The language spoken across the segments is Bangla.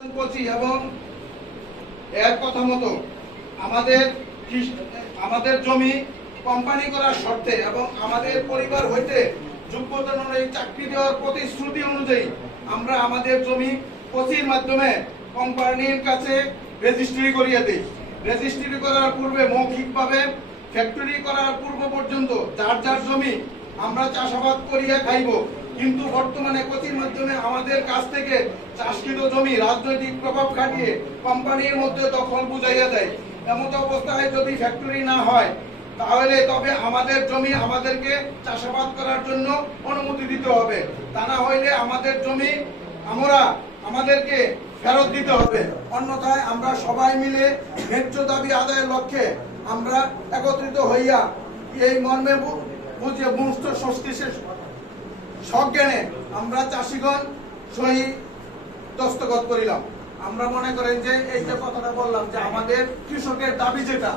করছি এবং এর কথা মতো আমাদের আমাদের জমি কোম্পানি করার শর্তে এবং আমাদের পরিবার হইতে যোগ্যতা অনুযায়ী চাকরি দেওয়ার প্রতিশ্রুতি অনুযায়ী আমরা আমাদের জমি পচির মাধ্যমে কোম্পানির কাছে রেজিস্ট্রি করিয়ে দিই। রেজিস্ট্রি করার পূর্বে মৌখিকভাবে ফ্যাক্টরি করার পূর্ব পর্যন্ত যার যার জমি আমরা চাষাবাদ করিয়া খাইব কিন্তু বর্তমানে কোচির মাধ্যমে আমাদের কাছ থেকে চাষকৃত জমি, রাজনৈতিক প্রভাব খাটিয়ে কোম্পানির মধ্যে দখল বুঝাইয়া দেয়। এমত অবস্থায় যদি ফ্যাক্টরি না হয়, তাহলে তবে আমাদের জমি আমাদেরকে চাষাবাদ করার জন্য অনুমতি দিতে হবে। তা না হইলে আমাদের জমি আমরা আমাদেরকে ফেরত দিতে হবে। অন্যথায় আমরা সবাই মিলে ন্যায্য দাবি আদায়ের লক্ষ্যে আমরা একত্রিত হইয়া এই মর্মে বুঝে মুক্ত সংশ্লিষ্ট সজ্ঞানে আমরা চাষিগণ সহি দস্তখত করিলাম। আমরা মনে করেন যে এই যে কথাটা বললাম যে আমাদের কৃষকের দাবি যেটা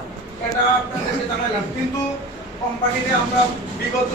এটা আপনাদেরকে জানালাম কিন্তু কোম্পানিতে আমরা বিগত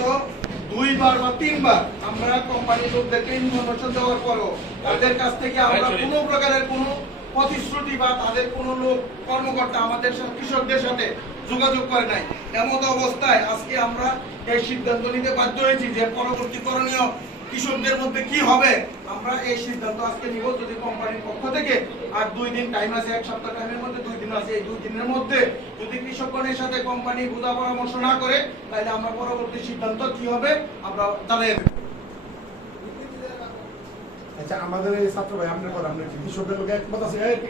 দুইবার বা তিনবার আমরা কোম্পানির লোকদেরকে ইনফরমেশন দেওয়ার পরও তাদের কাছ থেকে আমরা কোনো প্রকারের কোনো প্রতিশ্রুতি বা তাদের কোনো লোক কর্মকর্তা আমাদের কৃষকদের সাথে যোগাযোগ করে নাই। এমত অবস্থায় আজকে আমরা এই সিদ্ধান্ত নিতে বাধ্য হয়েছি যে পরবর্তী করণীয় কৃষকদের মধ্যে কি হবে, আমরা এই সিদ্ধান্ত আজকে নিব। যদি কোম্পানির পক্ষ থেকে আর দুই দিন টাইম আছে, এক সপ্তাহ টাইমের মধ্যে, দুই দিন আছে, এই দুই দিনের মধ্যে যদি কৃষকগণের সাথে কোম্পানি বুঝা পরামর্শ না করে, তাহলে আমরা পরবর্তী সিদ্ধান্ত কি হবে, আমরা দেব। আচ্ছা আমাদের ছাত্র ভাই আপনার কথা আমরা কৃষকদের লোক একমত আছে